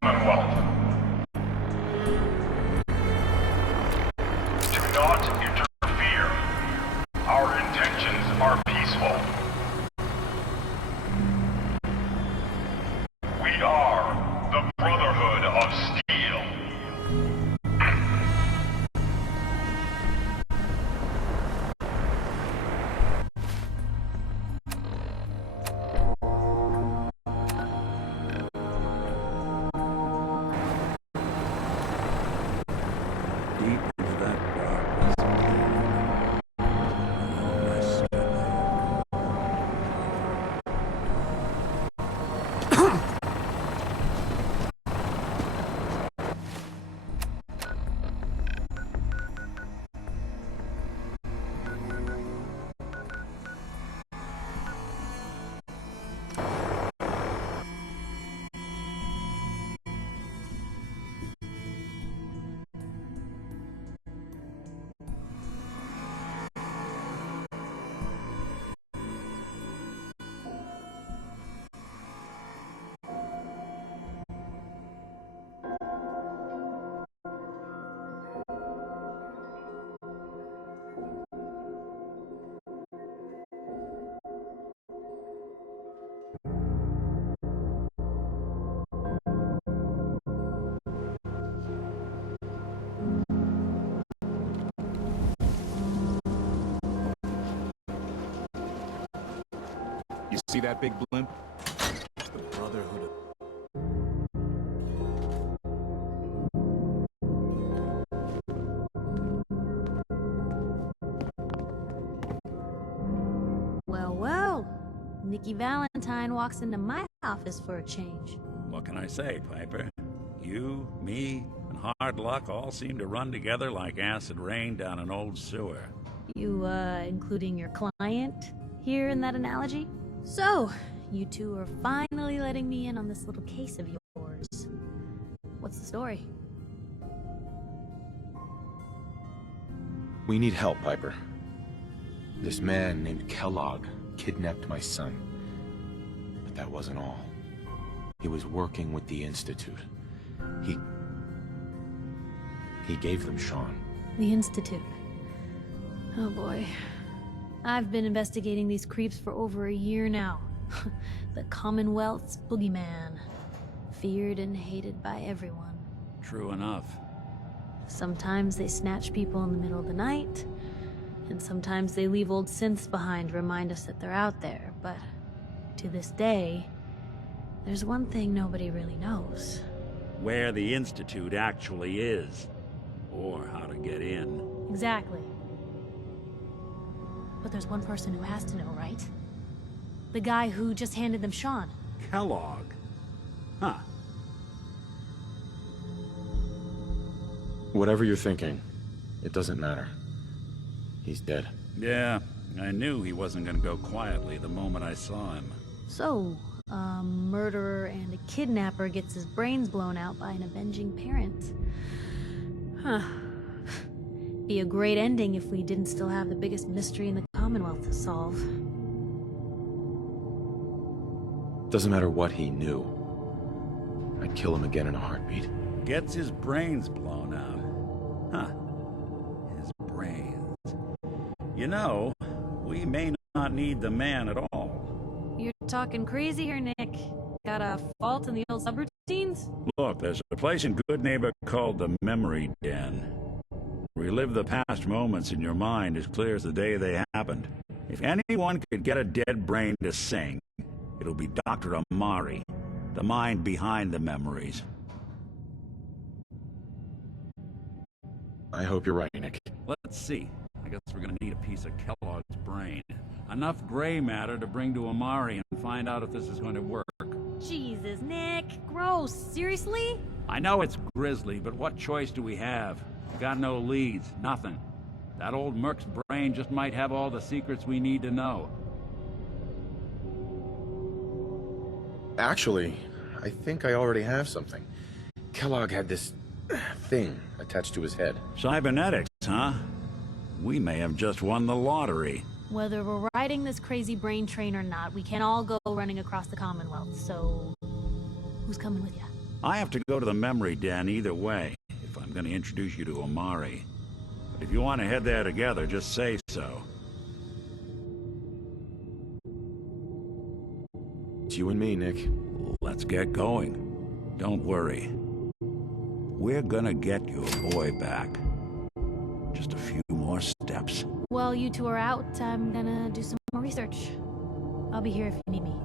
Commonwealth. Do not interfere. Our intentions are peaceful. We are the Brotherhood of Steel. Deep into that darkness, I stood. You see that big blimp? It's the Brotherhood of... Well, well. Nikki Valentine walks into my office for a change. What can I say, Piper? You, me, and hard luck all seem to run together like acid rain down an old sewer. You, including your client here in that analogy? So, you two are finally letting me in on this little case of yours. What's the story? We need help, Piper. This man named Kellogg kidnapped my son. But that wasn't all. He was working with the Institute. He gave them Sean. The Institute. Oh boy. I've been investigating these creeps for over a year now. The Commonwealth's boogeyman. Feared and hated by everyone. True enough. Sometimes they snatch people in the middle of the night, and sometimes they leave old synths behind to remind us that they're out there, but to this day, there's one thing nobody really knows. Where the Institute actually is. Or how to get in. Exactly. But there's one person who has to know, right? The guy who just handed them Sean. Kellogg. Huh. Whatever you're thinking, it doesn't matter. He's dead. Yeah, I knew he wasn't gonna go quietly the moment I saw him. So, a murderer and a kidnapper gets his brains blown out by an avenging parent. Huh. Be a great ending if we didn't still have the biggest mystery in the Commonwealth to solve. Doesn't matter what he knew. I'd kill him again in a heartbeat. Gets his brains blown out. Huh. His brains. You know, we may not need the man at all. You're talking crazy here, Nick. Got a fault in the old subroutines? Look, there's a place in Good Neighbor called the Memory Den. Relive the past moments in your mind as clear as the day they happened. If anyone could get a dead brain to sing, it'll be Dr. Amari, the mind behind the memories. I hope you're right, Nick. Let's see. I guess we're gonna need a piece of Kellogg's brain. Enough gray matter to bring to Amari and find out if this is going to work. Jesus, Nick. Gross. Seriously? I know it's grisly, but what choice do we have? Got no leads, nothing. That old Merc's brain just might have all the secrets we need to know. Actually, I think I already have something. Kellogg had this thing attached to his head. Cybernetics, huh? We may have just won the lottery. Whether we're riding this crazy brain train or not, we can't all go running across the Commonwealth, so... who's coming with you? I have to go to the memory den either way, if I'm going to introduce you to Amari. But if you want to head there together, just say so. It's you and me, Nick. Let's get going. Don't worry. We're gonna get your boy back. Just a few more steps. While you two are out, I'm gonna do some more research. I'll be here if you need me.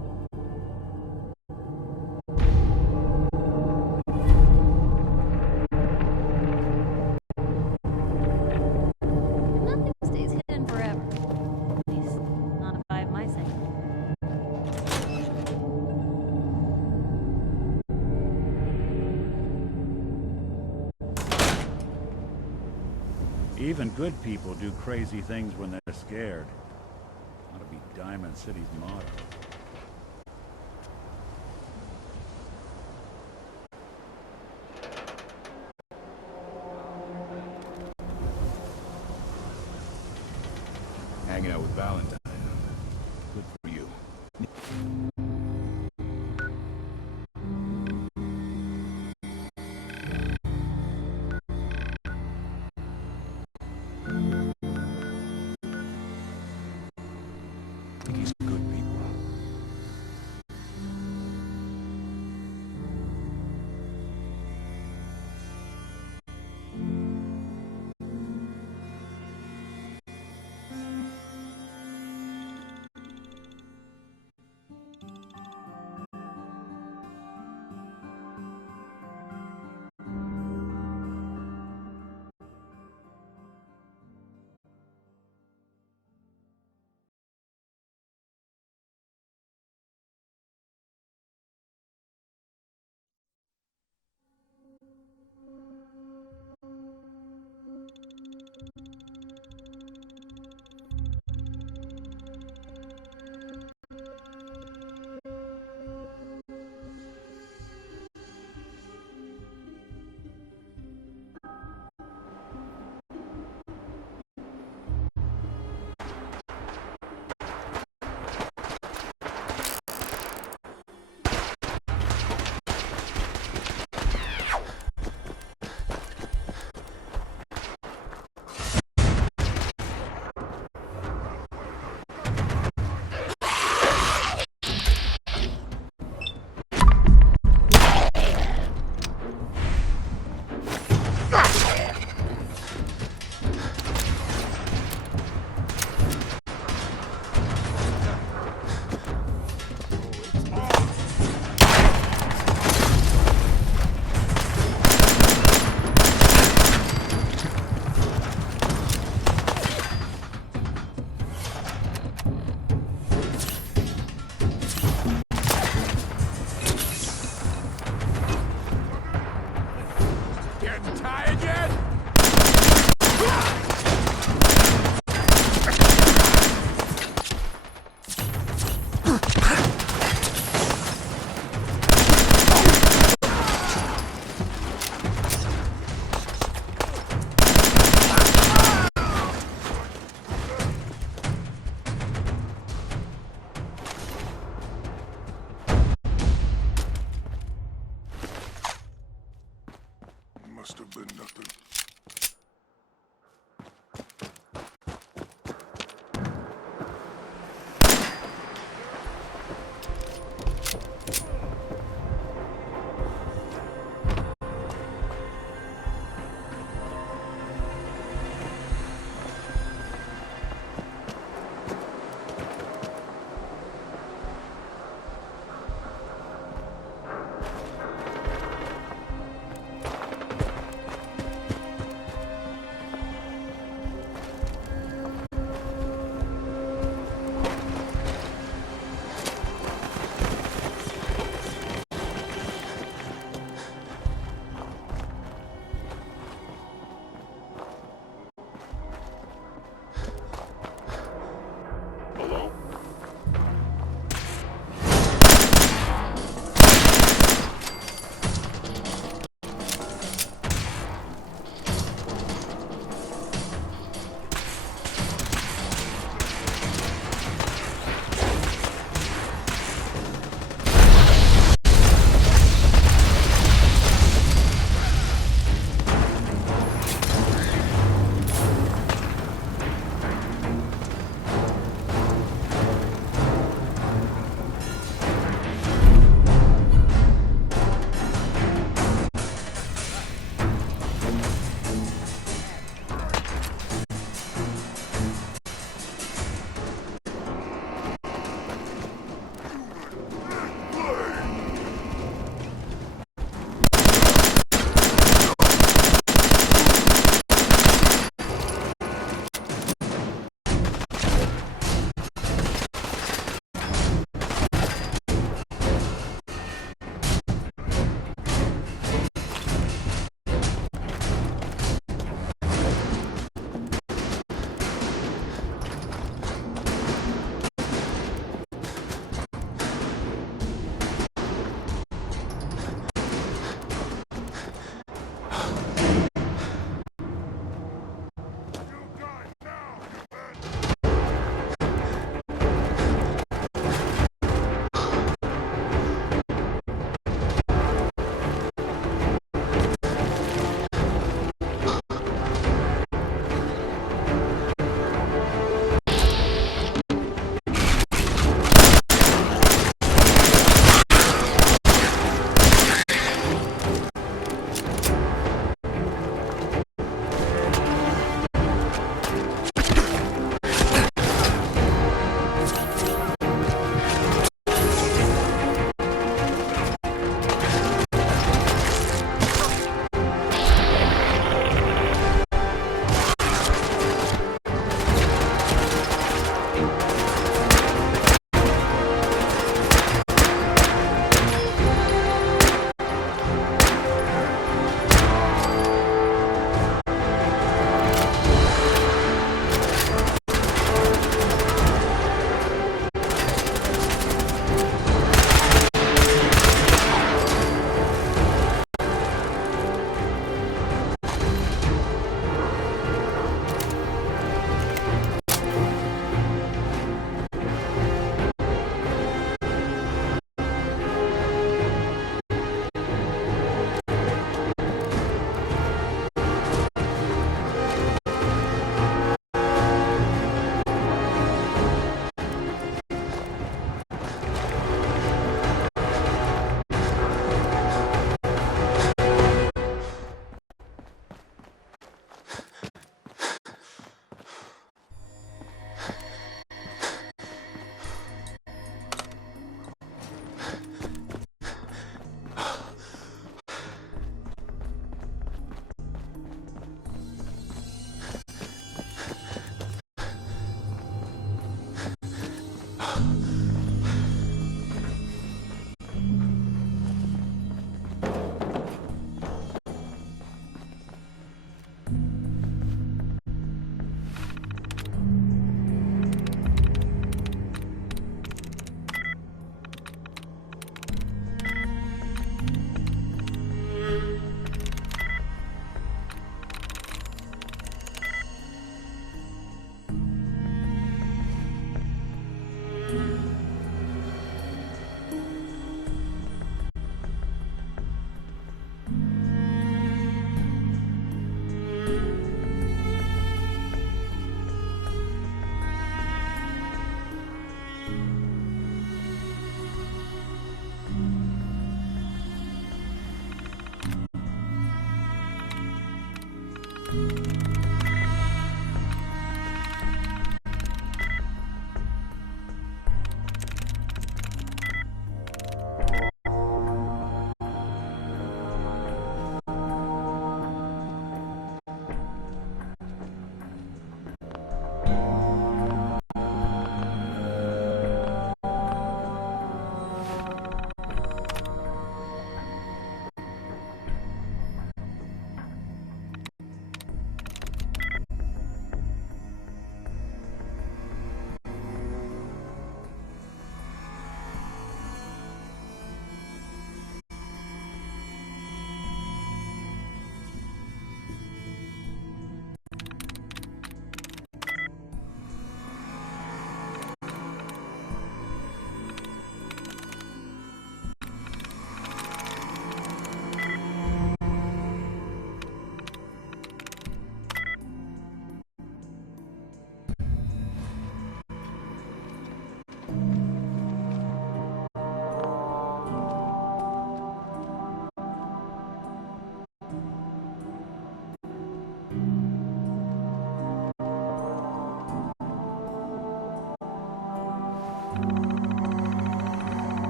Nothing stays hidden forever. At least, not if I have my say. Even good people do crazy things when they're scared. Ought to be Diamond City's motto. Hanging out with Valentine. Good for you. He's good people. Must have been nothing.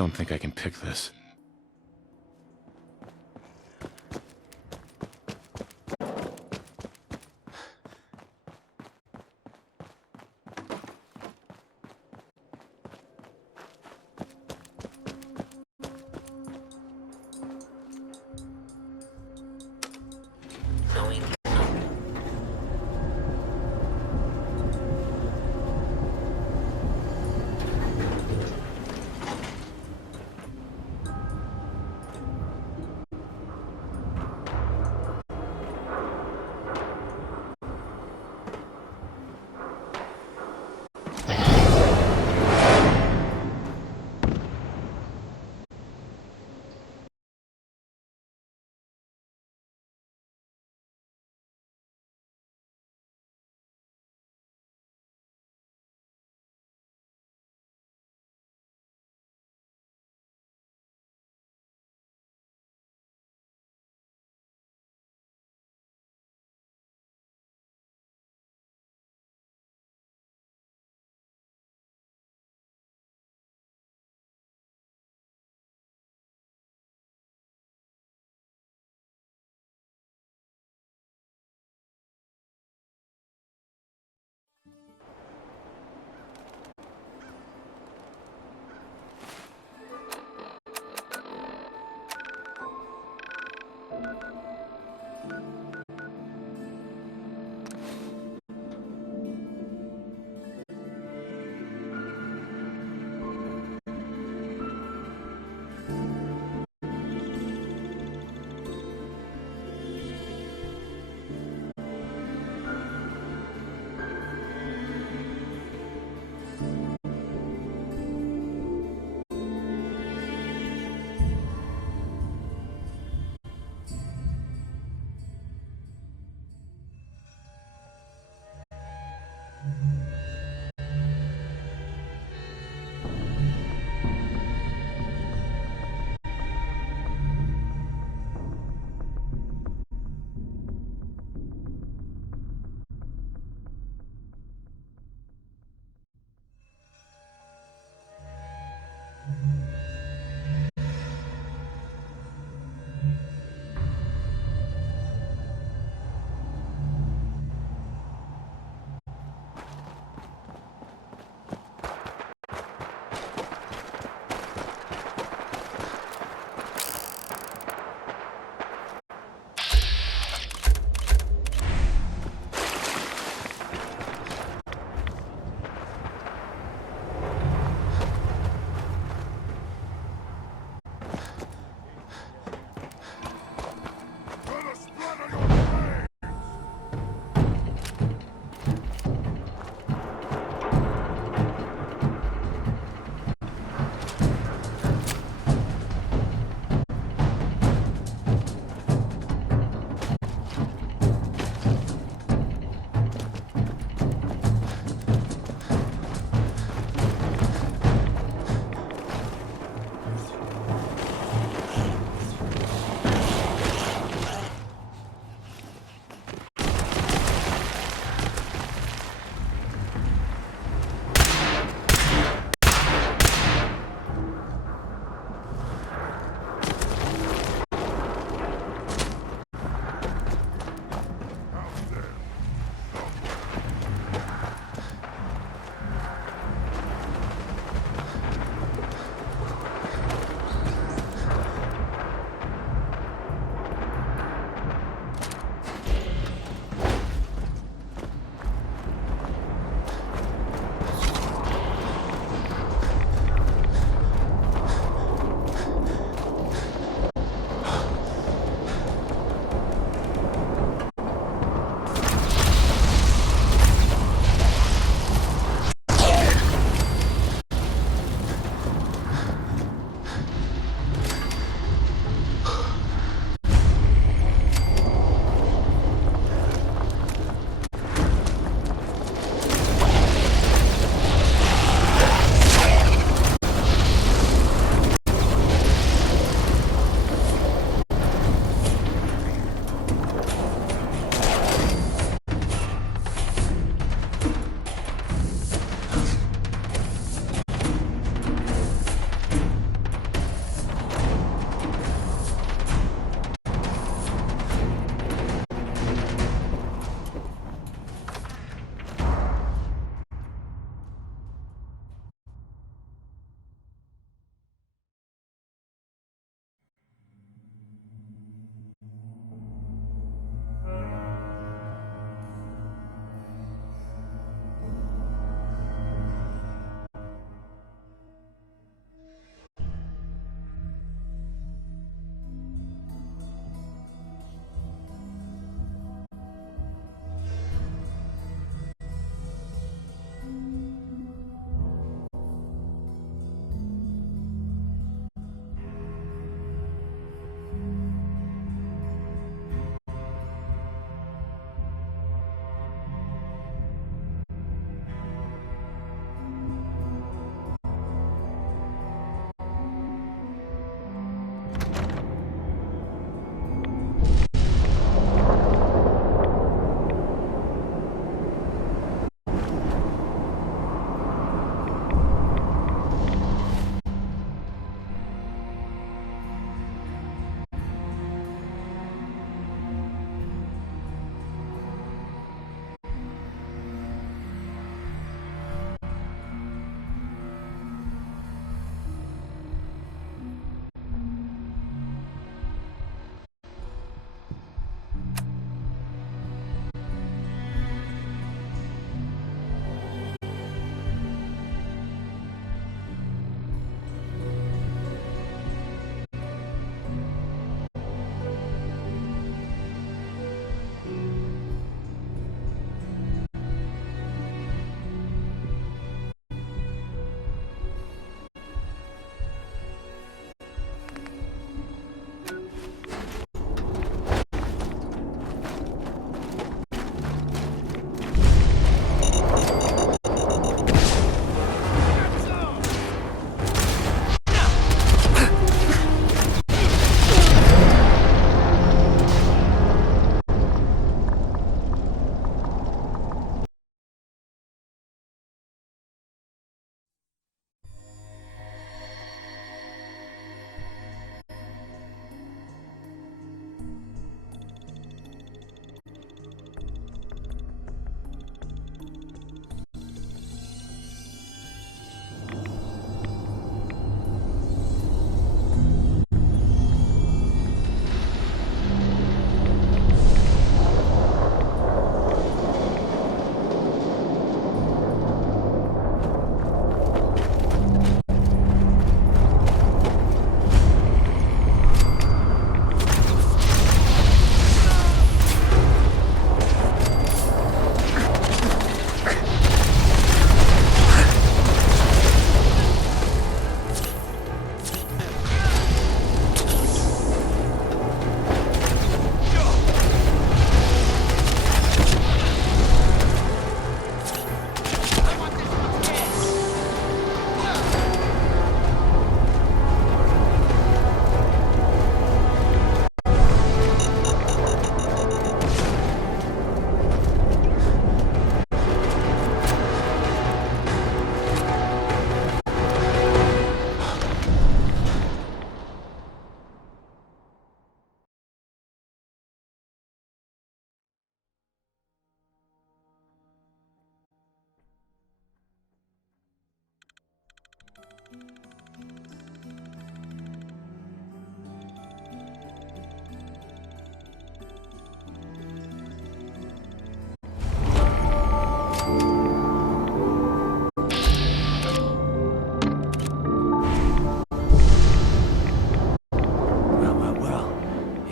Don't think I can pick this. Going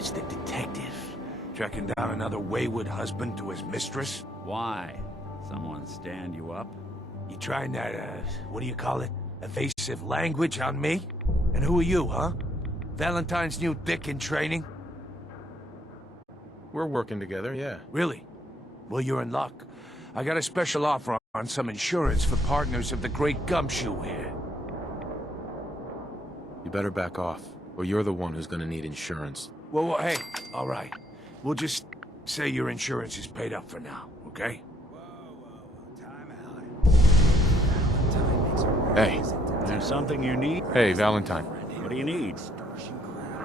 It's the detective. Tracking down another wayward husband to his mistress. Why? Someone stand you up? You trying that, what do you call it? Evasive language on me? And who are you, huh? Valentine's new dick in training? We're working together, yeah. Really? Well, you're in luck. I got a special offer on some insurance for partners of the Great Gumshoe here. You better back off, or you're the one who's gonna need insurance. Well, hey, all right. We'll just say your insurance is paid up for now, okay? Hey. Is there something you need? Hey, Valentine. What do you need?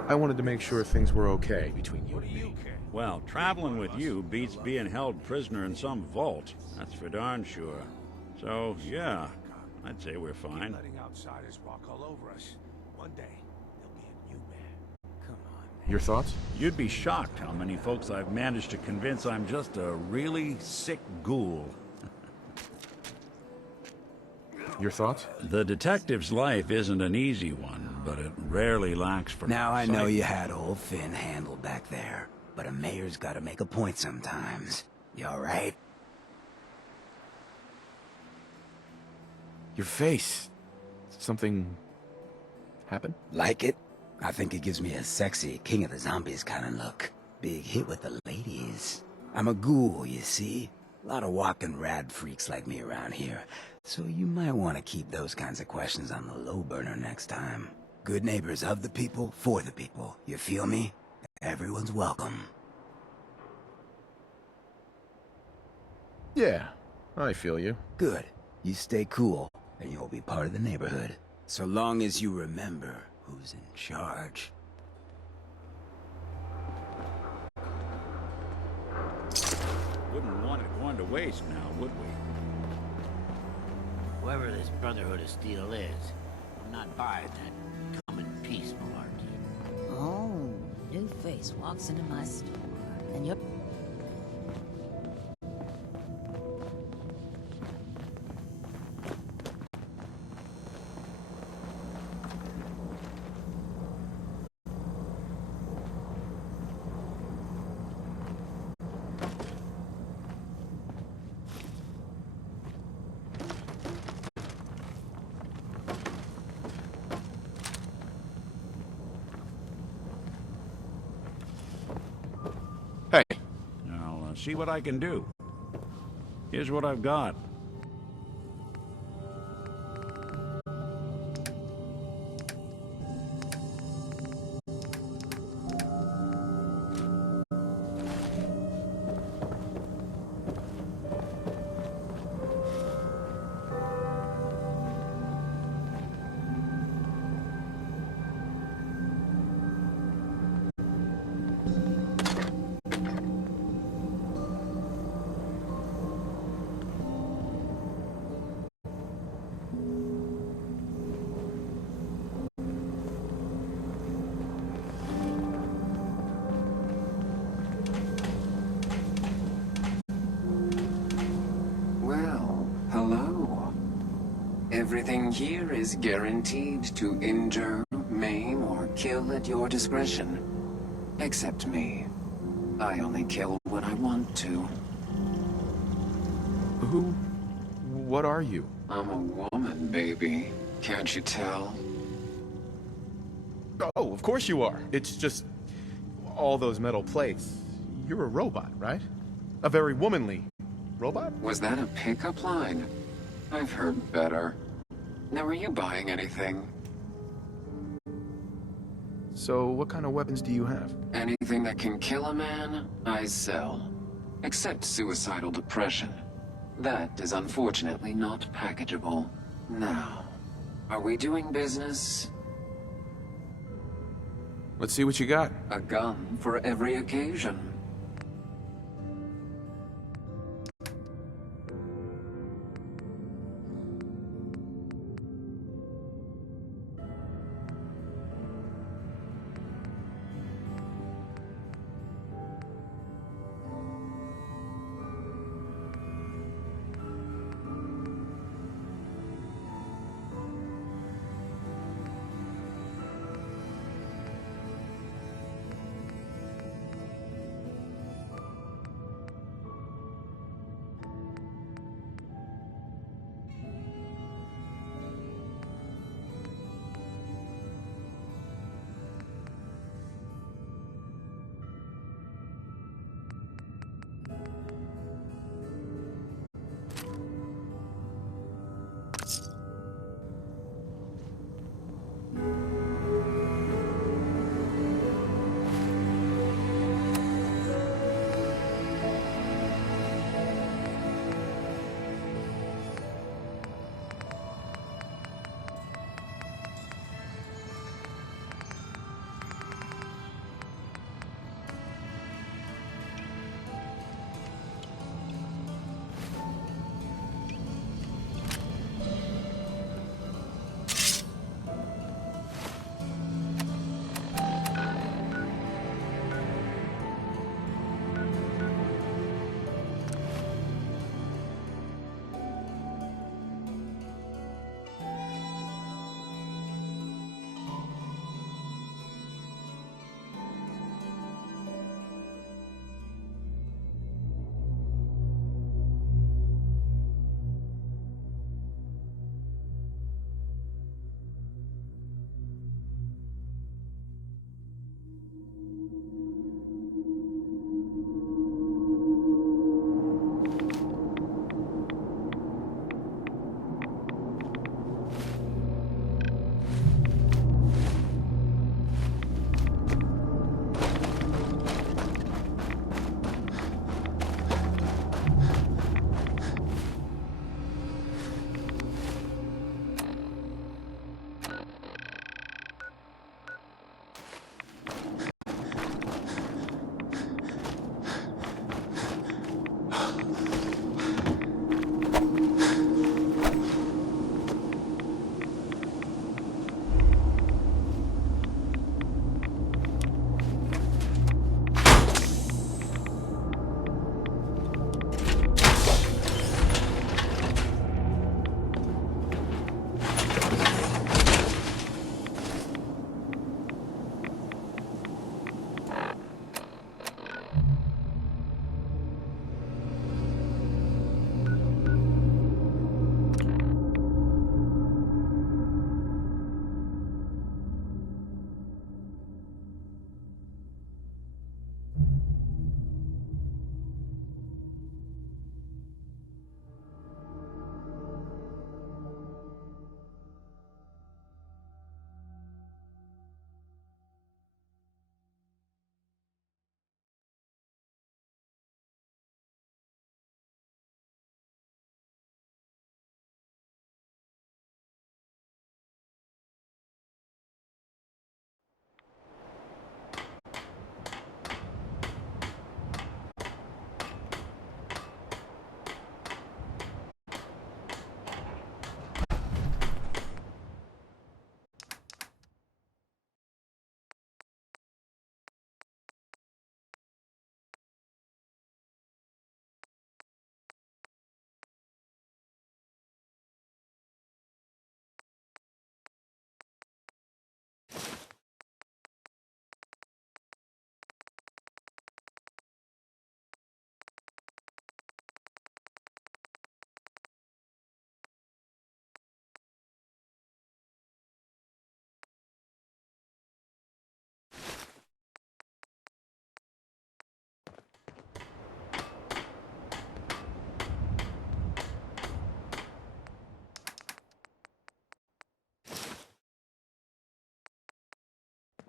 I wanted to make sure things were okay between you and me. Well, traveling with you beats being held prisoner in some vault. That's for darn sure. So, yeah, I'd say we're fine. Letting outsiders walk all over us. One day, there'll be a new man. Come on. Your thoughts? You'd be shocked how many folks I've managed to convince I'm just a really sick ghoul. Your thoughts? The detective's life isn't an easy one, but it rarely lacks for Now I know excitement. you had old Finn handled back there, but a mayor's gotta make a point sometimes. You alright? Your face. Something happened? Like it? I think it gives me a sexy King of the Zombies kind of look. Big hit with the ladies. I'm a ghoul, you see? A lot of walking rad freaks like me around here. So you might want to keep those kinds of questions on the low burner next time. Good neighbors of the people, for the people. You feel me? Everyone's welcome. Yeah, I feel you. Good. You stay cool, and you'll be part of the neighborhood. So long as you remember who's in charge. Wouldn't want it going to waste now, would we? Whoever this Brotherhood of Steel is, I'm not buying that come in peace malarkey. Oh, new face walks into my store, and you're... Hey. I'll see what I can do. Here's what I've got. Well, hello. Everything here is guaranteed to injure, maim, or kill at your discretion. Except me. I only kill when I want to. Who? What are you? I'm a woman, baby. Can't you tell? Oh, of course you are. It's just... all those metal plates. You're a robot, right? A very womanly robot? Was that a pickup line? I've heard better. Now, are you buying anything? So, what kind of weapons do you have? Anything that can kill a man, I sell. Except suicidal depression. That is unfortunately not packageable. Now, are we doing business? Let's see what you got. A gun for every occasion.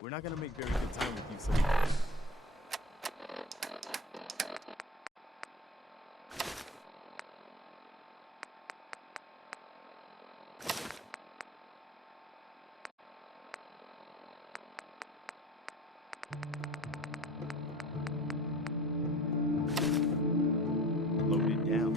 We're not gonna make very good time with you so far. Load it down.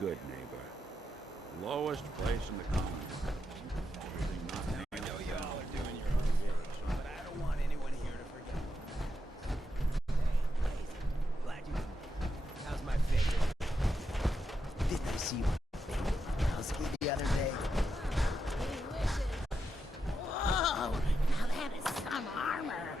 Good neighbor. Lowest place in the common. I know y'all are doing your own thing, but I don't want anyone here to forget. Hey, glad you. How's my favorite? Didn't I see you husky the other day? Whoa! Now that is some armor.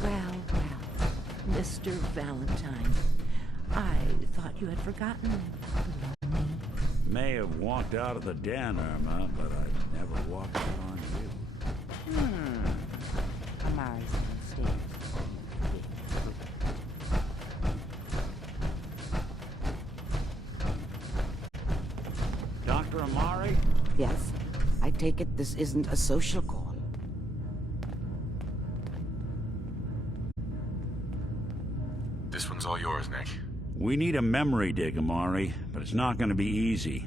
Well, Mr. Valentine, I thought you had forgotten me. May have walked out of the den, Irma, but I've never walked out on you. Amari's a mistake. Dr. Amari? Yes, I take it this isn't a social call. This one's all yours, Nick. We need a memory dig, Amari, but it's not going to be easy.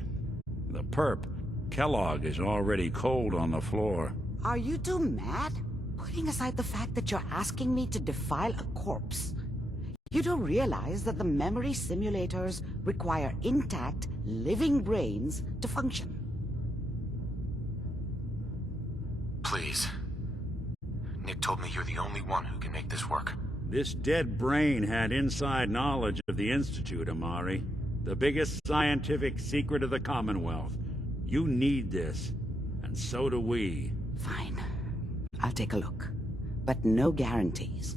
The perp, Kellogg, is already cold on the floor. Are you two mad? Putting aside the fact that you're asking me to defile a corpse, you do realize that the memory simulators require intact, living brains to function. Please. Nick told me you're the only one who can make this work. This dead brain had inside knowledge of the Institute, Amari. The biggest scientific secret of the Commonwealth. You need this, and so do we. Fine. I'll take a look. But no guarantees.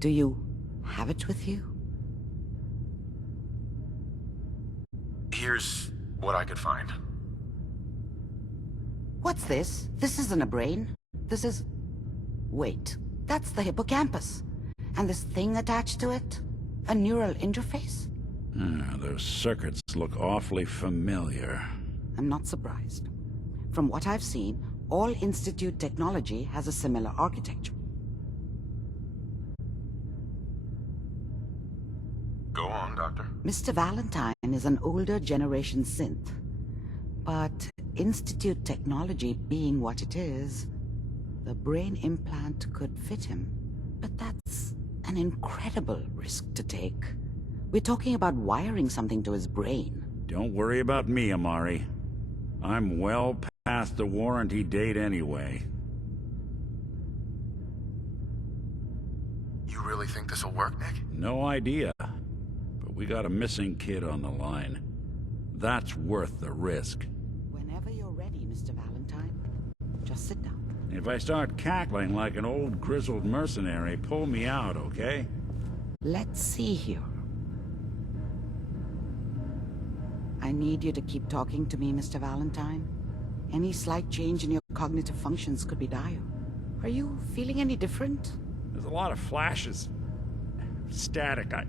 Do you have it with you? Here's what I could find. What's this? This isn't a brain. This is... Wait, that's the hippocampus. And this thing attached to it? A neural interface? Those circuits look awfully familiar. I'm not surprised. From what I've seen, all Institute technology has a similar architecture. Go on, Doctor. Mr. Valentine is an older generation synth. But Institute technology being what it is, the brain implant could fit him. But that's an incredible risk to take. We're talking about wiring something to his brain. Don't worry about me, Amari. I'm well past the warranty date anyway. You really think this'll work, Nick? No idea. But we got a missing kid on the line. That's worth the risk. Whenever you're ready, Mr. Valentine, just sit down. If I start cackling like an old grizzled mercenary, pull me out, okay? Let's see here. I need you to keep talking to me, Mr. Valentine. Any slight change in your cognitive functions could be dire. Are you feeling any different? There's a lot of flashes. Static. I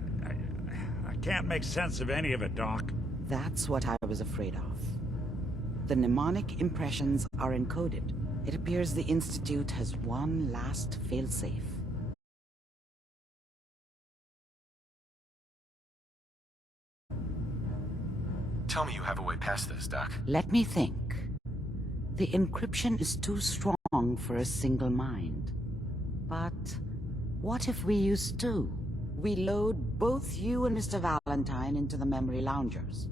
can't make sense of any of it, Doc. That's what I was afraid of. The mnemonic impressions are encoded, It appears the Institute has one last failsafe. Tell me you have a way past this, Doc. Let me think. The encryption is too strong for a single mind. But what if we use two? We load both you and Mr. Valentine into the memory loungers.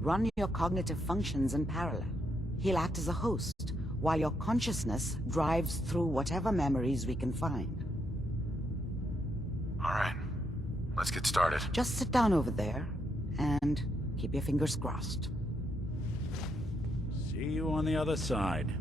Run your cognitive functions in parallel. He'll act as a host, while your consciousness drives through whatever memories we can find. All right. Let's get started. Just sit down over there, and keep your fingers crossed. See you on the other side.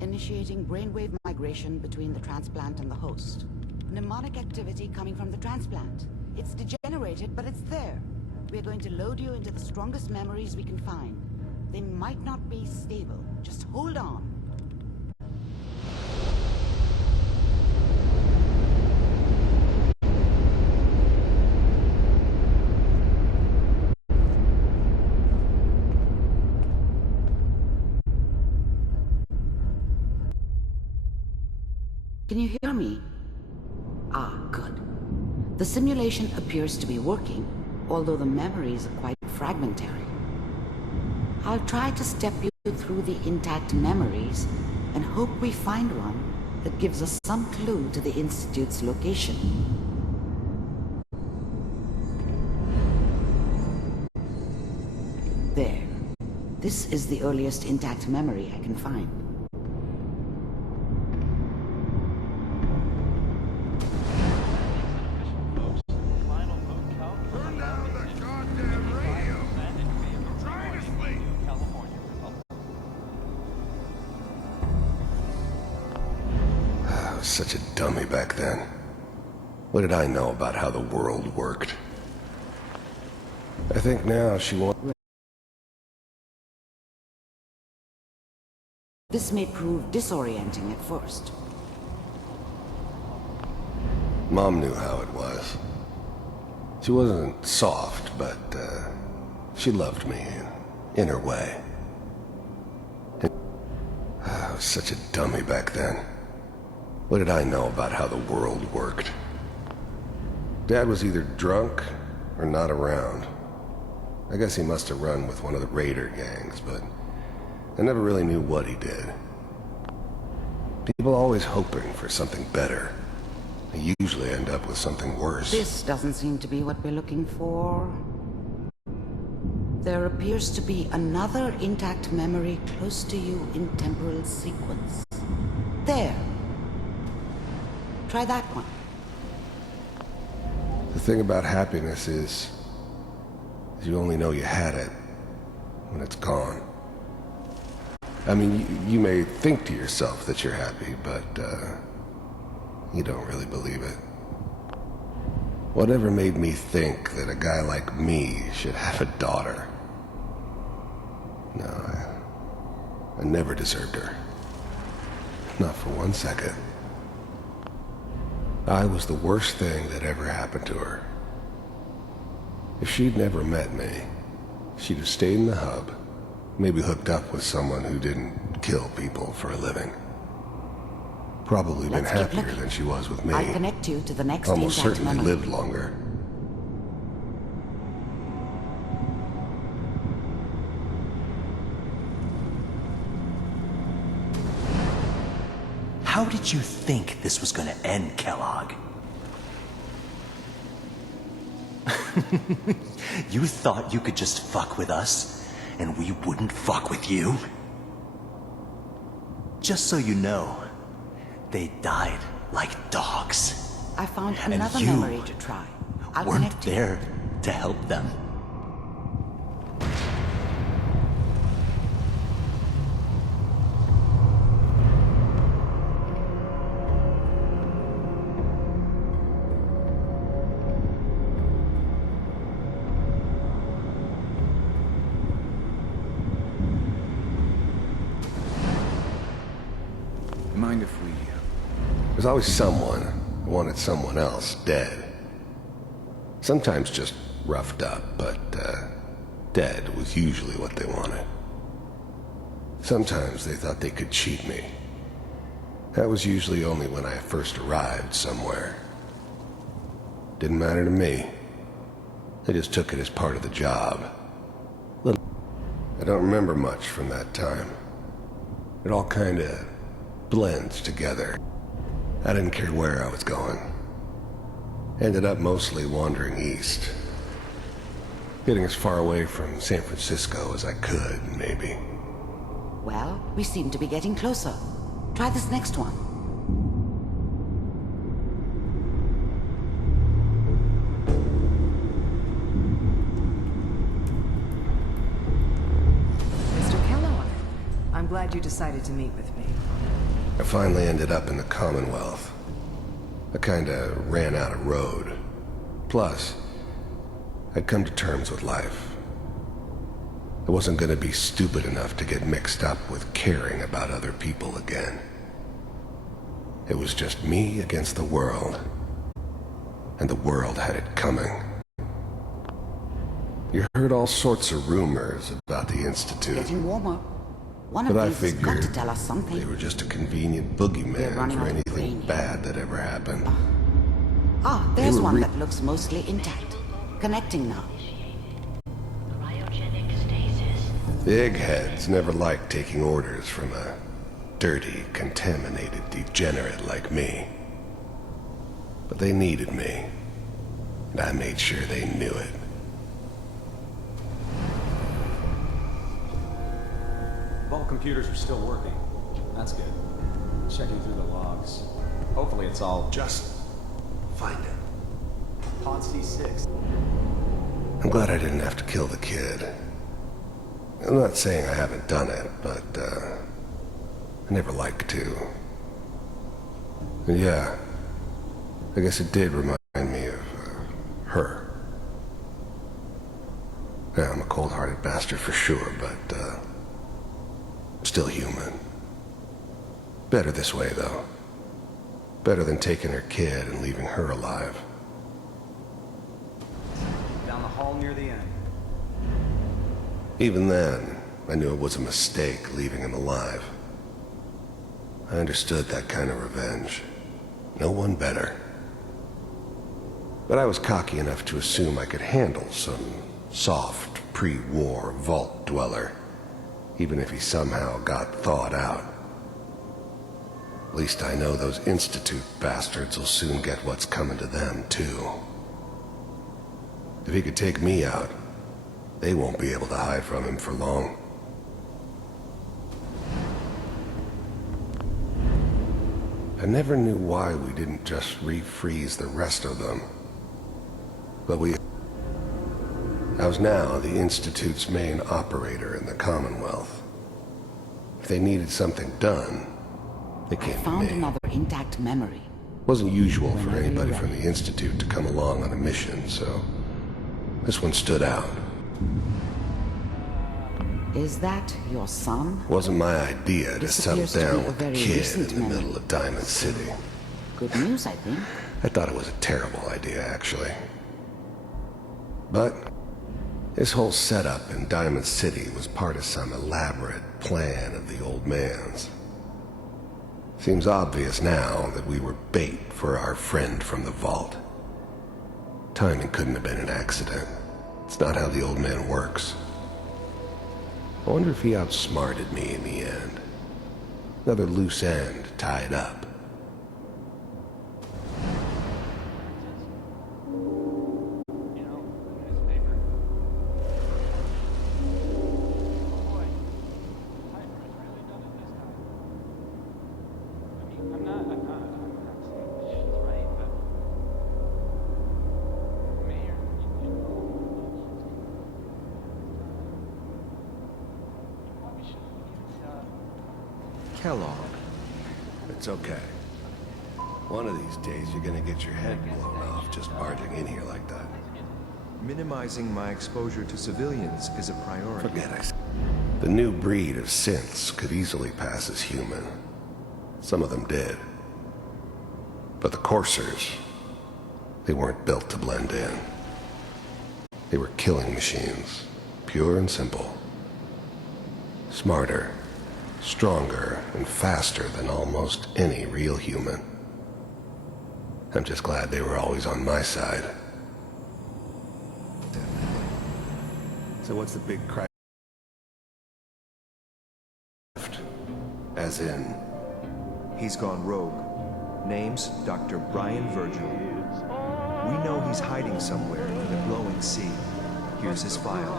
Initiating brainwave migration between the transplant and the host. Mnemonic activity coming from the transplant. It's degenerated, but it's there. We're going to load you into the strongest memories we can find. They might not be stable. Just hold on. Can you hear me? Ah, good. The simulation appears to be working, although the memories are quite fragmentary. I'll try to step you through the intact memories and hope we find one that gives us some clue to the Institute's location. There. This is the earliest intact memory I can find. Such a dummy back then. What did I know about how the world worked? I think now she wants... This may prove disorienting at first. Mom knew how it was. She wasn't soft, but she loved me in her way. I was such a dummy back then. What did I know about how the world worked? Dad was either drunk or not around. I guess he must have run with one of the raider gangs, but I never really knew what he did. People always hoping for something better. They usually end up with something worse. This doesn't seem to be what we're looking for. There appears to be another intact memory close to you in temporal sequence. There. Try that one. The thing about happiness is you only know you had it when it's gone. I mean, you may think to yourself that you're happy, but you don't really believe it. Whatever made me think that a guy like me should have a daughter? No, I never deserved her. Not for 1 second. I was the worst thing that ever happened to her. If she'd never met me, she'd have stayed in the hub, maybe hooked up with someone who didn't kill people for a living. Probably been happier than she was with me. I'll connect you to the next Almost intact certainly memory. lived longer. How did you think this was gonna end, Kellogg? You thought you could just fuck with us and we wouldn't fuck with you? Just so you know, they died like dogs. I found And another you memory to try. I'll weren't connect you. there to help them. Mind if we... There's always someone who wanted someone else dead. Sometimes just roughed up, but dead was usually what they wanted. Sometimes they thought they could cheat me. That was usually only when I first arrived somewhere. Didn't matter to me. They just took it as part of the job. I don't remember much from that time. It all kinda blends together. I didn't care where I was going. Ended up mostly wandering east. Getting as far away from San Francisco as I could, maybe. Well, we seem to be getting closer. Try this next one. Mr. Kellogg, I'm glad you decided to meet with me. I finally ended up in the Commonwealth. I kinda ran out of road. Plus, I'd come to terms with life. I wasn't gonna be stupid enough to get mixed up with caring about other people again. It was just me against the world. And the world had it coming. You heard all sorts of rumors about the Institute. Getting warmer. One But I of these has got to figured tell us something. they were just a convenient They're boogeyman running for out of anything brain. bad that ever happened. Ah, They there's were one re- that looks mostly intact. Connecting now. The eggheads never liked taking orders from a dirty, contaminated degenerate like me. But they needed me, and I made sure they knew it. All computers are still working. That's good. Checking through the logs. Hopefully it's all Just find it. Pod C6. I'm glad I didn't have to kill the kid. I'm not saying I haven't done it, but, I never like to. And yeah, I guess it did remind me of, her. Yeah, I'm a cold-hearted bastard for sure, but, I'm still human. Better this way, though. Better than taking her kid and leaving her alive. Down the hall near the end. Even then, I knew it was a mistake leaving him alive. I understood that kind of revenge. No one better. But I was cocky enough to assume I could handle some soft, pre-war vault dweller, even if he somehow got thawed out. At least I know those Institute bastards will soon get what's coming to them, too. If he could take me out, they won't be able to hide from him for long. I never knew why we didn't just refreeze the rest of them. But I was now the Institute's main operator in the Commonwealth. If they needed something done, they came to Found me. another intact memory. Wasn't usual for Whenever anybody you're from the Institute to come along on a mission, so this one stood out. Is that your son? Wasn't my idea to This settle appears to be down a with the very kid recent in the memory. middle of Diamond City. Good news, I think. I thought it was a terrible idea, actually. But this whole setup in Diamond City was part of some elaborate plan of the old man's. Seems obvious now that we were bait for our friend from the vault. Timing couldn't have been an accident. It's not how the old man works. I wonder if he outsmarted me in the end. Another loose end tied up. Kellogg. It's okay. One of these days you're gonna get your head blown off just barging in here like that. Minimizing my exposure to civilians is a priority. Forget it. The new breed of synths could easily pass as human. Some of them did. But the coursers, they weren't built to blend in. They were killing machines, pure and simple. Smarter, stronger, and faster than almost any real human. I'm just glad they were always on my side. So what's the big crack? As in? He's gone rogue. Name's Dr. Brian Virgil. We know he's hiding somewhere in the glowing sea. Here's his file.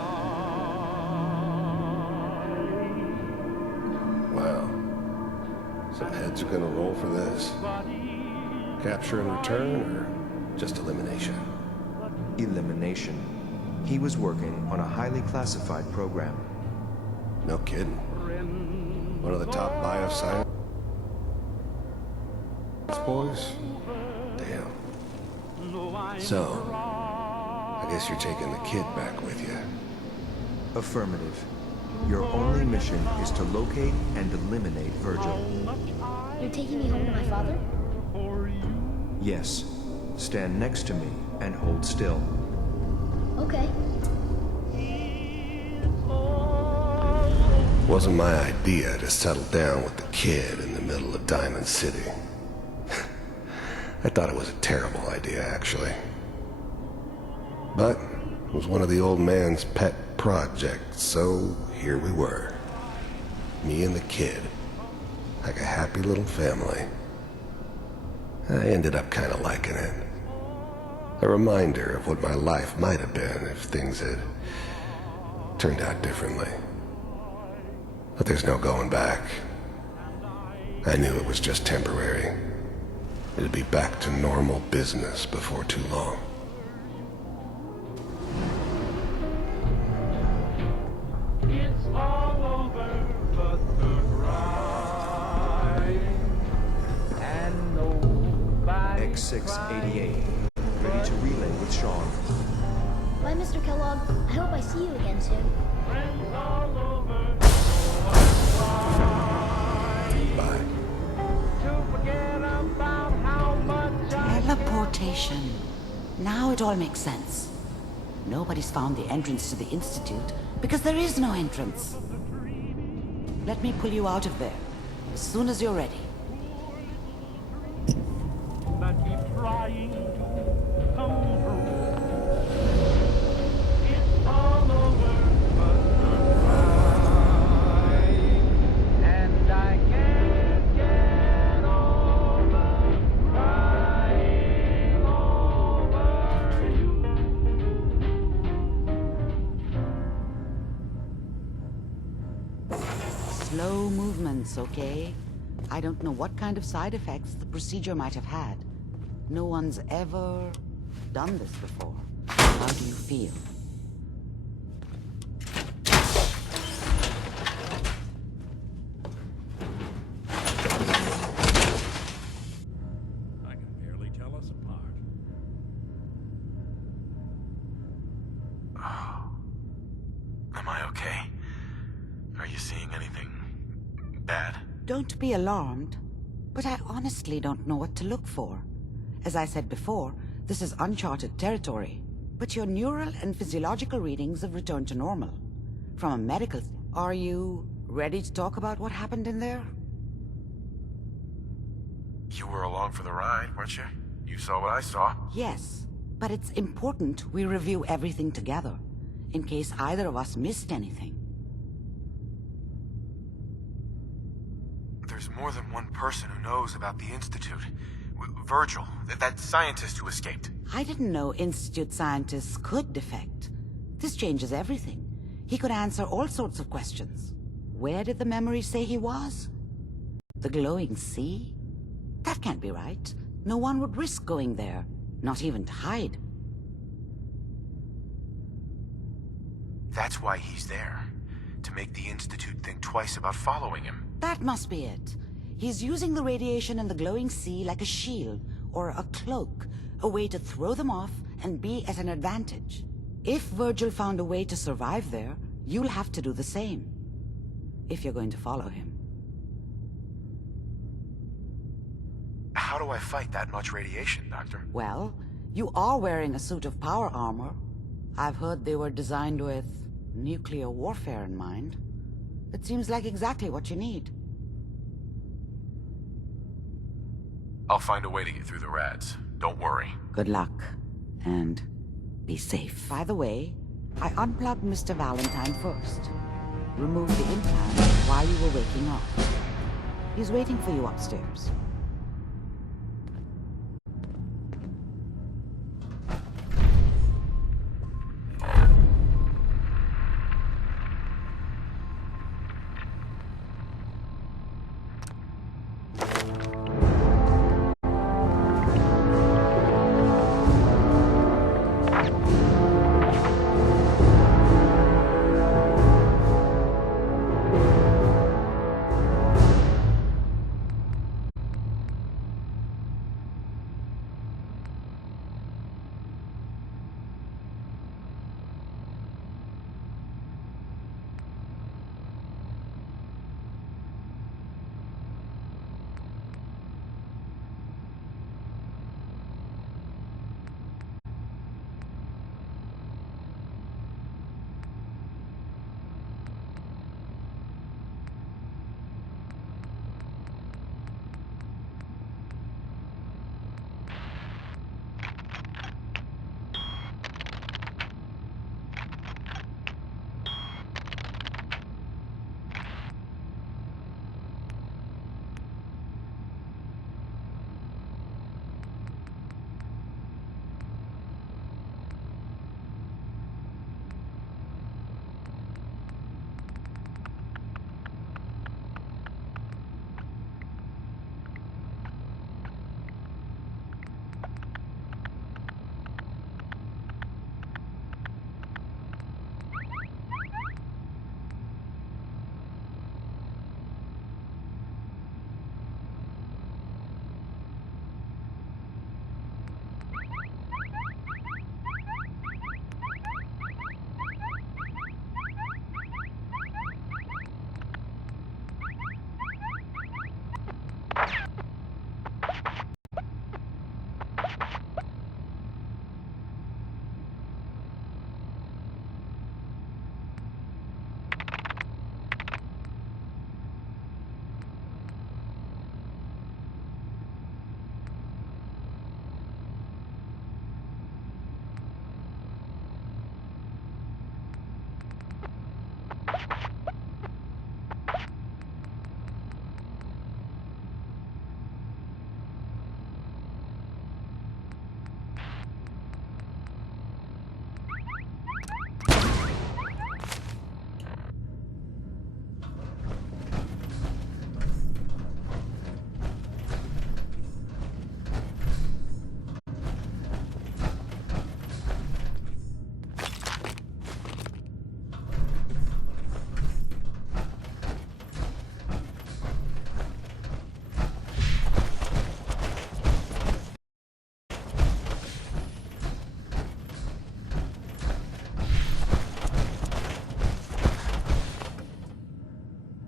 Wow. Some heads are gonna roll for this. Capture and return, or just elimination? Elimination. He was working on a highly classified program. No kidding. One of the top bioscience boys? Damn. So, I guess you're taking the kid back with you. Affirmative. Your only mission is to locate and eliminate Virgil. You're taking me home to my father? Yes. Stand next to me and hold still. Okay. Wasn't my idea to settle down with the kid in the middle of Diamond City. I thought it was a terrible idea, actually. But it was one of the old man's pet projects, so here we were. Me and the kid. Like a happy little family. I ended up kind of liking it. A reminder of what my life might have been if things had turned out differently. But there's no going back. I knew it was just temporary. It'd be back to normal business before too long. It's all over but the grind. And nobody X688. Ready to relay with Sean. Bye, Mr. Kellogg. I hope I see you again soon. friends all over. Bye. To forget about how much I Teleportation. Now it all makes sense. Nobody's found the entrance to the Institute because there is no entrance. Let me pull you out of there as soon as you're ready. that keep trying to come through. It's all over but the grind. And I can't get over crying over you. Slow movements, okay? I don't know what kind of side effects the procedure might have had. No one's ever done this before. How do you feel? I can barely tell us apart. Am I okay? Are you seeing anything bad? Don't be alarmed, but I honestly don't know what to look for. As I said before, this is uncharted territory, but your neural and physiological readings have returned to normal. From a medical... Are you ready to talk about what happened in there? You were along for the ride, weren't you? You saw what I saw. Yes, but it's important we review everything together, in case either of us missed anything. There's more than one person who knows about the Institute. Virgil, that scientist who escaped. I didn't know Institute scientists could defect. This changes everything. He could answer all sorts of questions. Where did the memory say he was? The glowing sea? That can't be right. No one would risk going there, not even to hide. That's why he's there. To make the Institute think twice about following him. That must be it. He's using the radiation in the glowing sea like a shield or a cloak, a way to throw them off and be at an advantage. If Virgil found a way to survive there, you'll have to do the same. If you're going to follow him. How do I fight that much radiation, Doctor? Well, you are wearing a suit of power armor. I've heard they were designed with nuclear warfare in mind. It seems like exactly what you need. I'll find a way to get through the rads. Don't worry. Good luck. And be safe. By the way, I unplugged Mr. Valentine first. Removed the implant while you were waking up. He's waiting for you upstairs.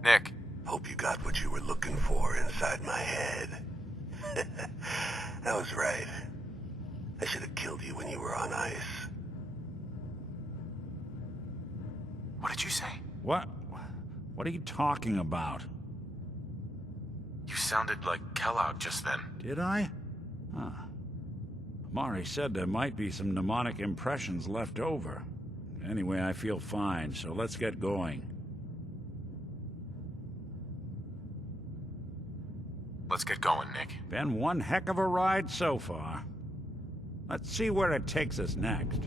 Nick. Hope you got what you were looking for inside my head. I was right. I should have killed you when you were on ice. What did you say? What? What are you talking about? You sounded like Kellogg just then. Did I? Huh. Mari said there might be some mnemonic impressions left over. Anyway, I feel fine, so let's get going. Let's get going, Nick. Been one heck of a ride so far. Let's see where it takes us next.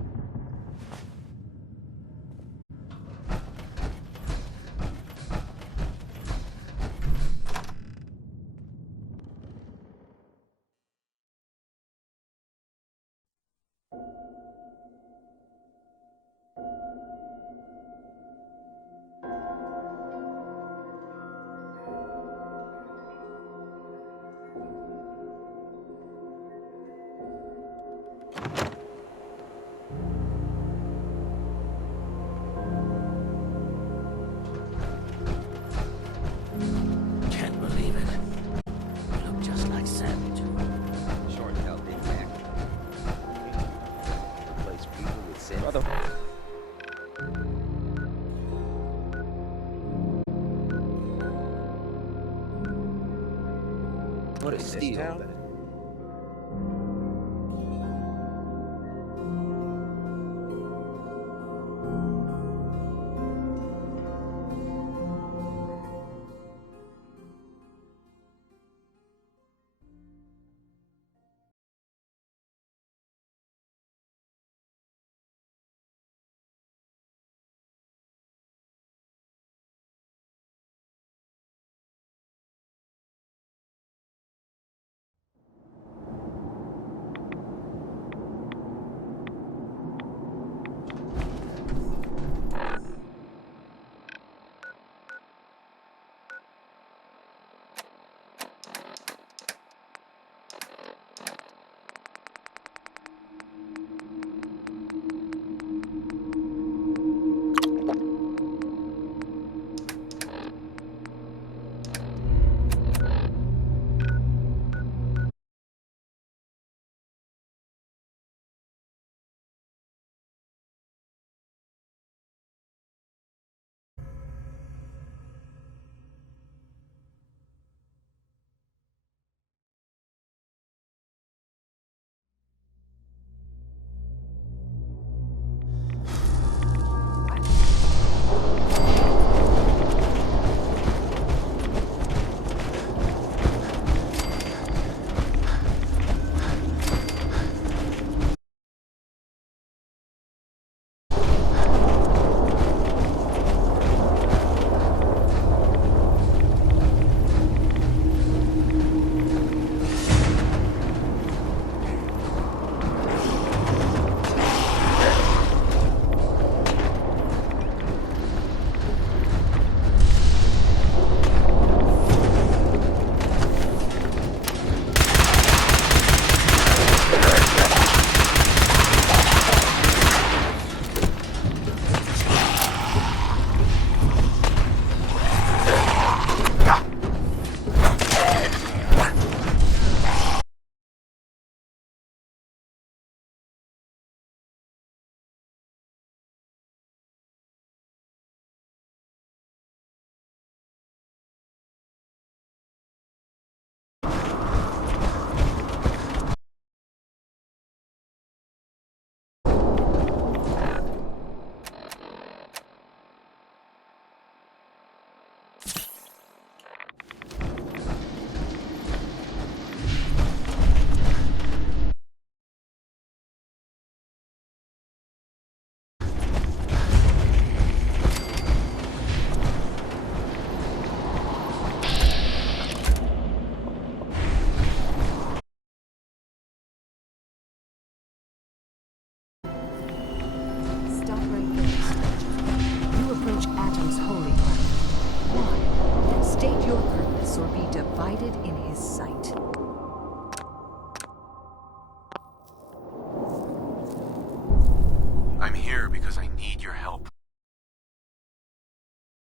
town?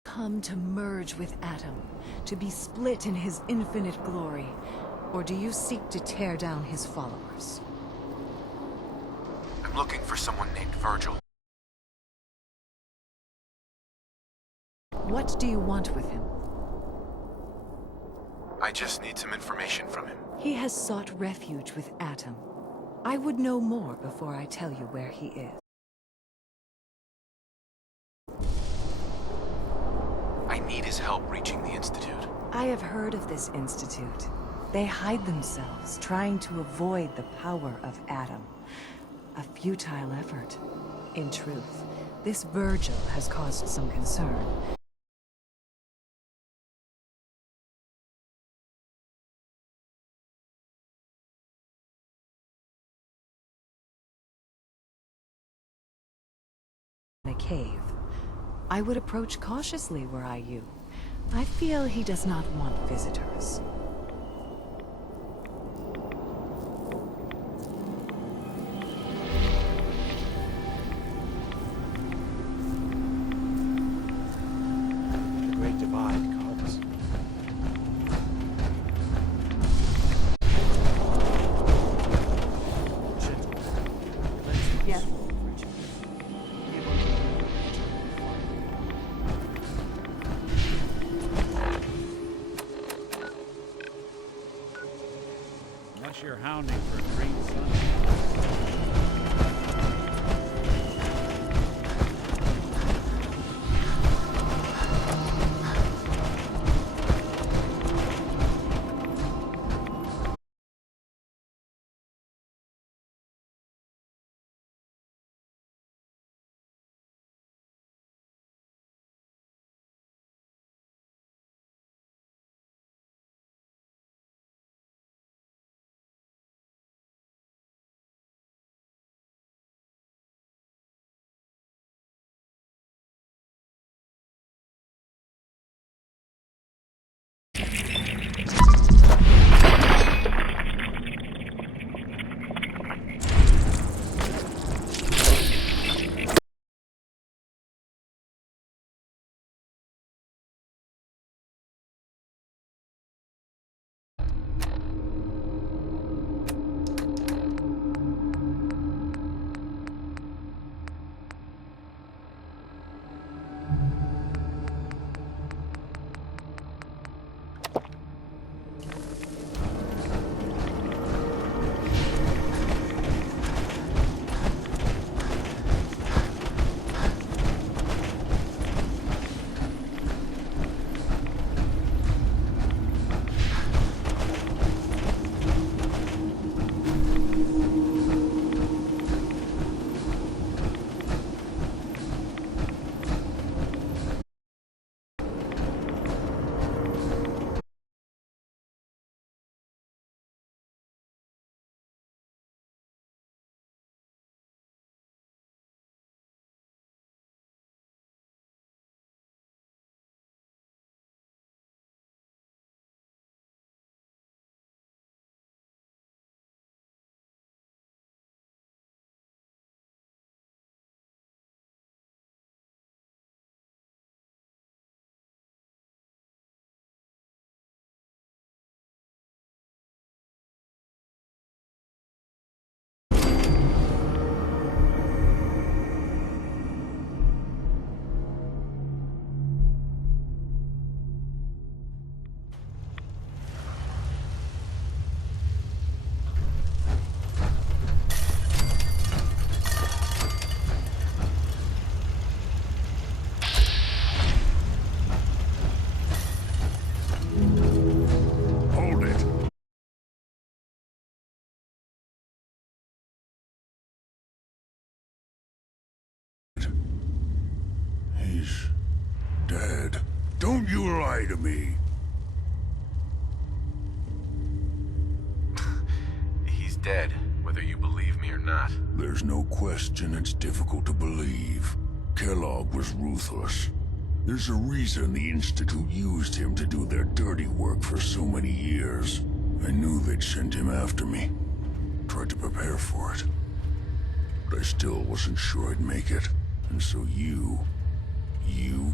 Come to merge with Atom, to be split in his infinite glory, or do you seek to tear down his followers? I'm looking for someone named Virgil. What do you want with him? I just need some information from him. He has sought refuge with Atom. I would know more before I tell you where he is. I need his help reaching the Institute. I have heard of this Institute. They hide themselves, trying to avoid the power of Atom. A futile effort. In truth, this Virgil has caused some concern. In a cave. I would approach cautiously were I you. I feel he does not want visitors. The Great Divide comes. Yes. Unless you're hounding for a green sun. He's dead. Don't you lie to me. He's dead, whether you believe me or not. There's no question it's difficult to believe. Kellogg was ruthless. There's a reason the Institute used him to do their dirty work for so many years. I knew they'd send him after me. Tried to prepare for it. But I still wasn't sure I'd make it. And so you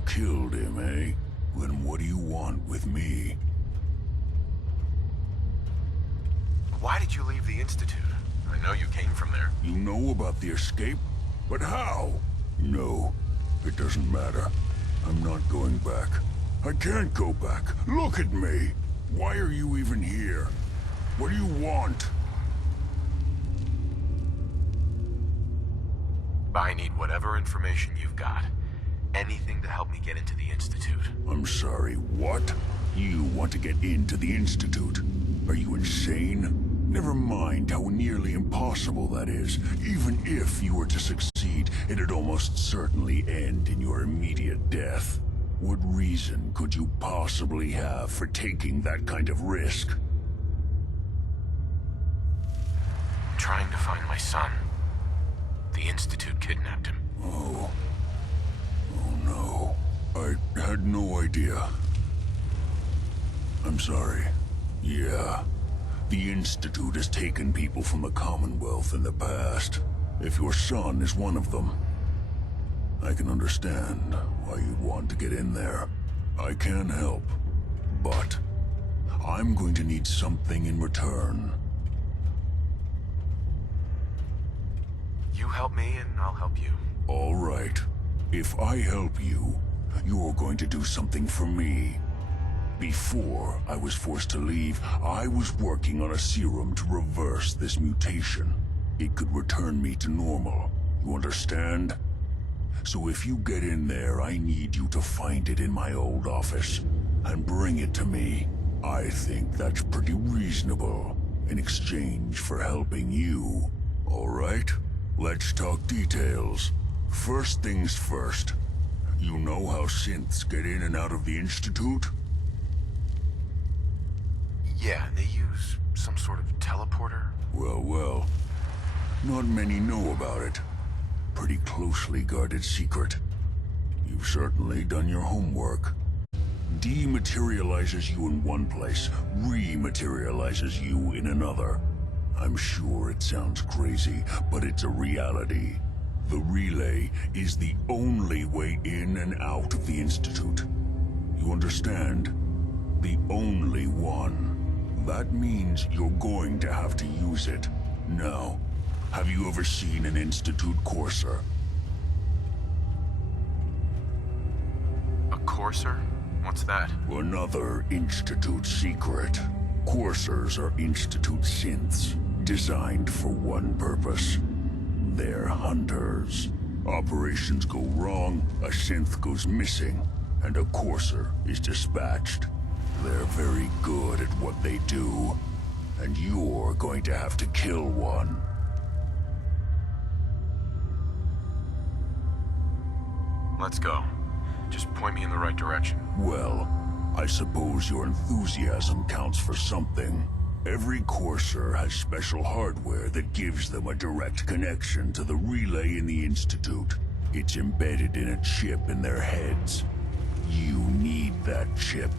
killed him, eh? Then what do you want with me? Why did you leave the Institute? I know you came from there. You know about the escape? But how? No, it doesn't matter. I'm not going back. I can't go back. Look at me! Why are you even here? What do you want? I need whatever information you've got. Anything to help me get into the Institute. I'm sorry, what? You want to get into the Institute? Are you insane? Never mind how nearly impossible that is. Even if you were to succeed, it'd almost certainly end in your immediate death. What reason could you possibly have for taking that kind of risk? Trying to find my son. The Institute kidnapped him. Oh no. I had no idea. I'm sorry. Yeah. The Institute has taken people from the Commonwealth in the past. If your son is one of them, I can understand why you'd want to get in there. I can help, but I'm going to need something in return. You help me and I'll help you. All right. If I help you, you're going to do something for me. Before I was forced to leave, I was working on a serum to reverse this mutation. It could return me to normal. You understand? So if you get in there, I need you to find it in my old office and bring it to me. I think that's pretty reasonable in exchange for helping you. All right? Let's talk details. First things first. You know how synths get in and out of the Institute? Yeah, they use some sort of teleporter. Well. Not many know about it. Pretty closely guarded secret. You've certainly done your homework. Dematerializes you in one place, rematerializes you in another. I'm sure it sounds crazy, but it's a reality. The relay is the only way in and out of the Institute. You understand? The only one. That means you're going to have to use it. Now, have you ever seen an Institute courser? A courser? What's that? Another Institute secret. Coursers are Institute synths, designed for one purpose. They're hunters. Operations go wrong, a synth goes missing, and a courser is dispatched. They're very good at what they do, and you're going to have to kill one. Let's go. Just point me in the right direction. Well, I suppose your enthusiasm counts for something. Every courser has special hardware that gives them a direct connection to the relay in the Institute. It's embedded in a chip in their heads. You need that chip.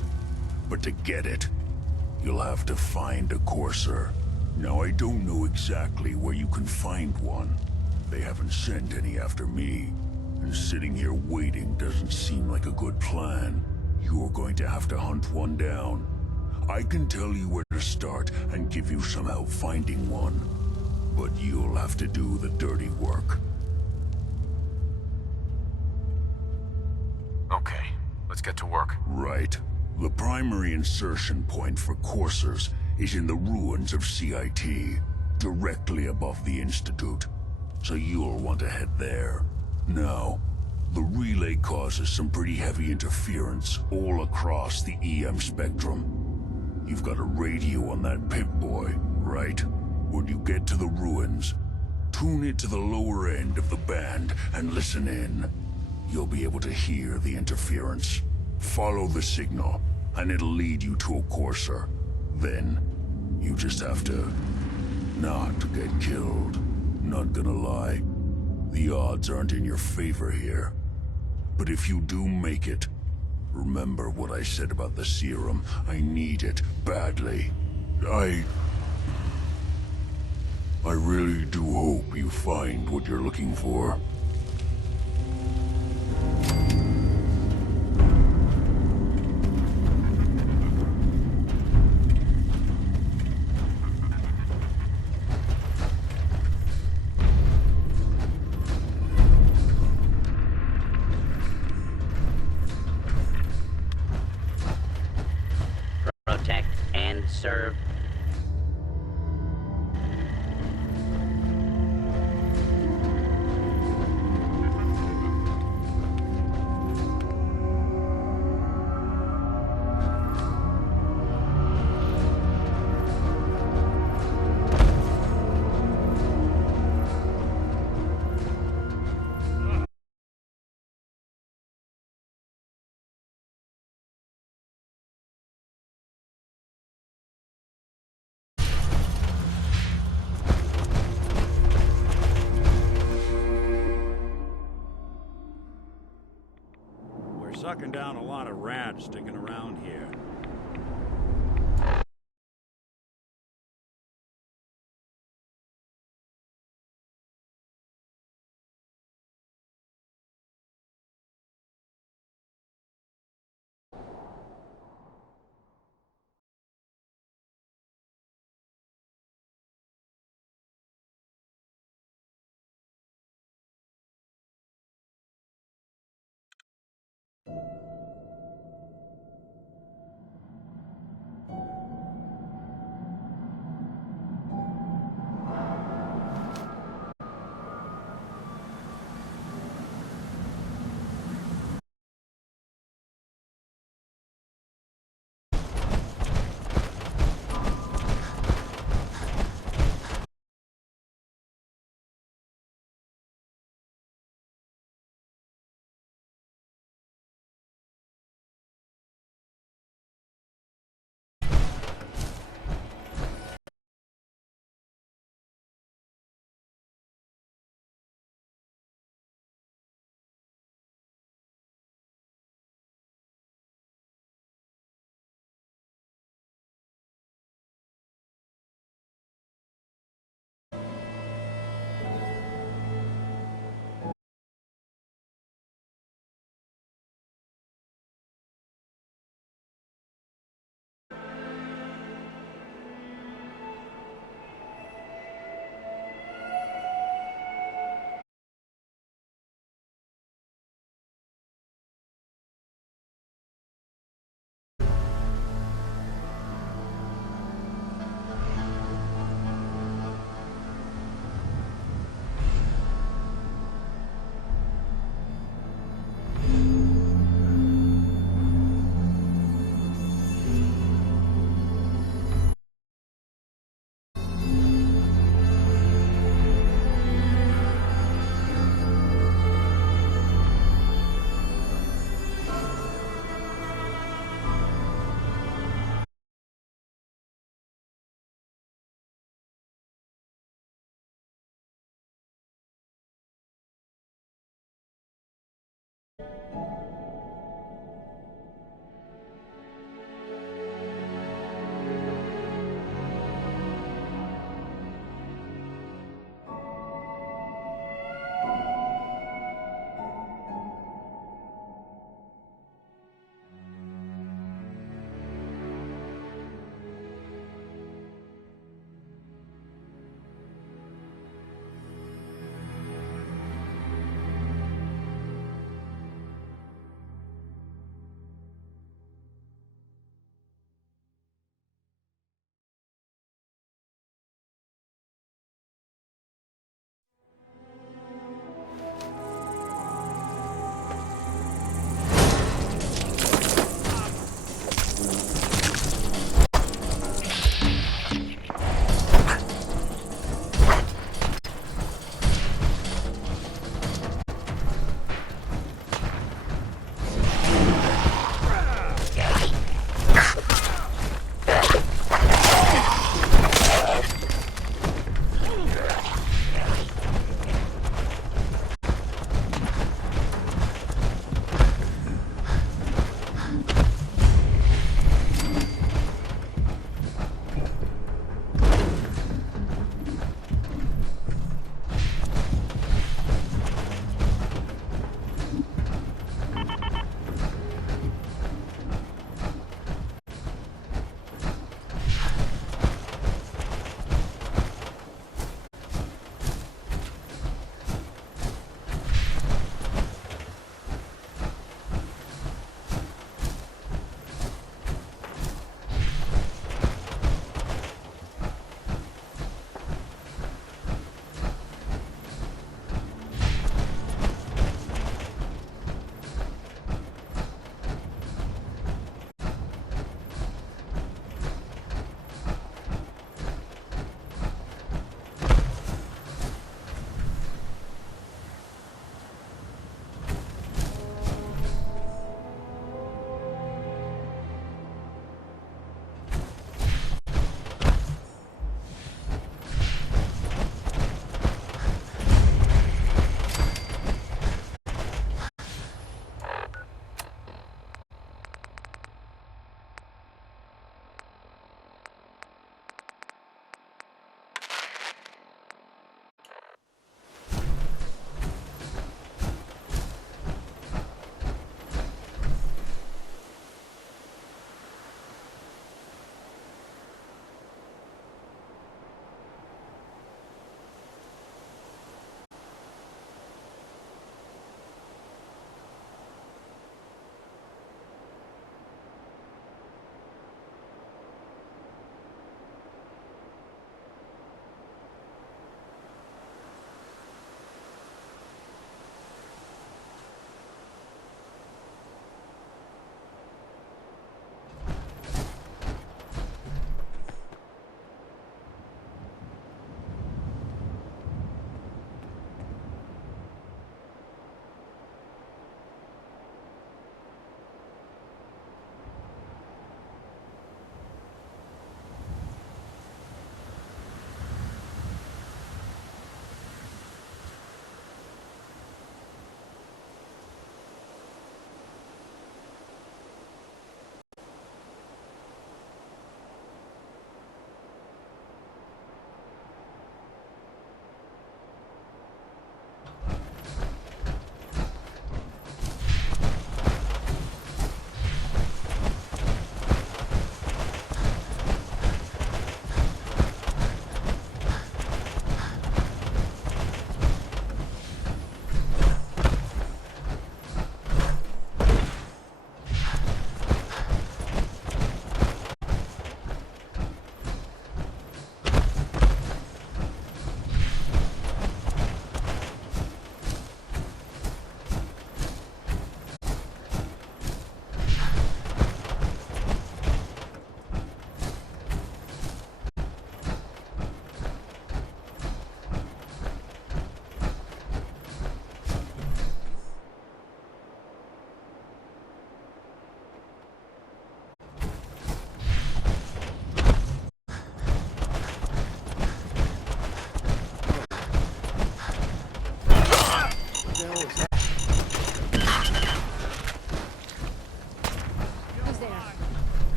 But to get it, you'll have to find a courser. Now, I don't know exactly where you can find one. They haven't sent any after me. And sitting here waiting doesn't seem like a good plan. You're going to have to hunt one down. I can tell you where to start and give you some help finding one. But you'll have to do the dirty work. Okay, let's get to work. Right. The primary insertion point for coursers is in the ruins of CIT, directly above the Institute. So you'll want to head there. Now, the relay causes some pretty heavy interference all across the EM spectrum. You've got a radio on that Pip-Boy, right? When you get to the ruins, tune it to the lower end of the band and listen in. You'll be able to hear the interference. Follow the signal, and it'll lead you to a courser. Then, you just have to not get killed. Not gonna lie. The odds aren't in your favor here. But if you do make it, remember what I said about the serum. I need it badly. I really do hope you find what you're looking for. Protect and serve. Sucking down a lot of rats sticking around here. it.